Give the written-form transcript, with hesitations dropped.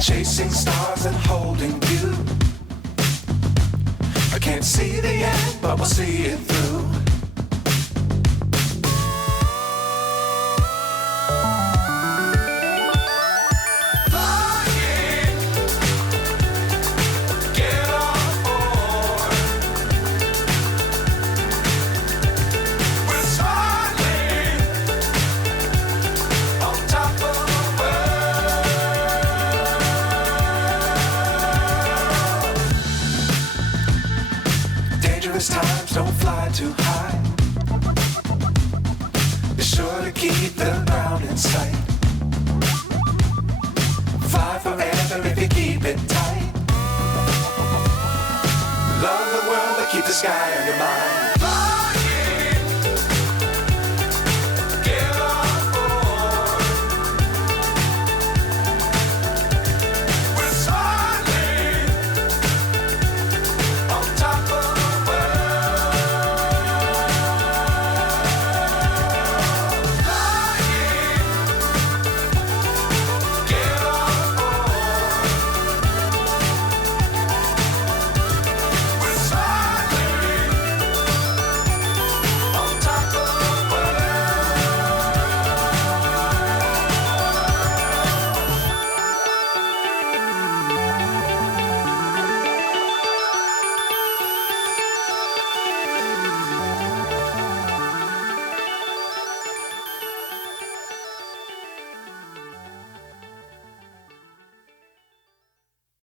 chasing stars and holding you. I can't see the end, but we'll see it through. Times don't fly too high. Be sure to keep the ground in sight. Fly forever if you keep it tight. Love the world, but keep the sky on your mind.